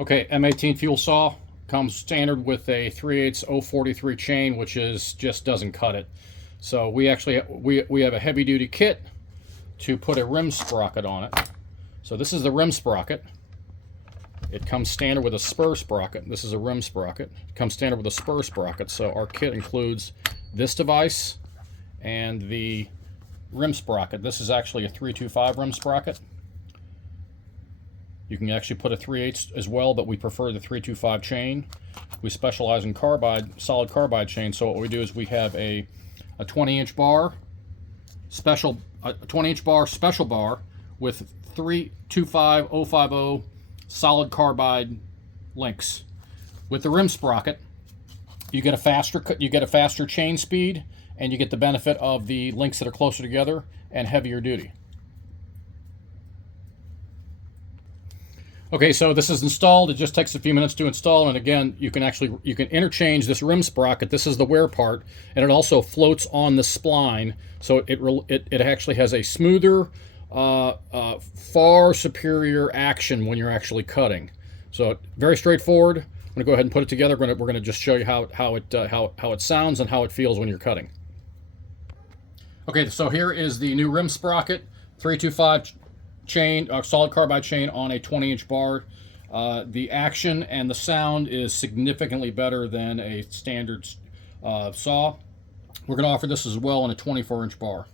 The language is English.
Okay, M18 fuel saw comes standard with a 3/8 043 chain, which just doesn't cut it. So we actually we have a heavy duty kit to put a rim sprocket on it. So this is the rim sprocket. It comes standard with a spur sprocket. This is a rim sprocket. It comes standard with a spur sprocket. So our kit includes this device and the rim sprocket. This is actually a 325 rim sprocket. You can actually put a 3/8 as well, but we prefer the 325 chain. We specialize in carbide, solid carbide chain. So what we do is we have a 20-inch bar, a 20-inch bar, special bar with 325 050 solid carbide links. With the rim sprocket, you get a faster chain speed, and you get the benefit of the links that are closer together and heavier duty. Okay, so this is installed. It just takes a few minutes to install, and again, you can interchange this rim sprocket. This is the wear part, and it also floats on the spline, so it actually has a smoother, far superior action when you're actually cutting. So very straightforward. I'm going to go ahead and put it together. We're going to just show you how it sounds and how it feels when you're cutting. Okay, so here is the new rim sprocket, 325 chain, solid carbide chain on a 20-inch bar. The action and the sound is significantly better than a standard saw. We're going to offer this as well on a 24-inch bar.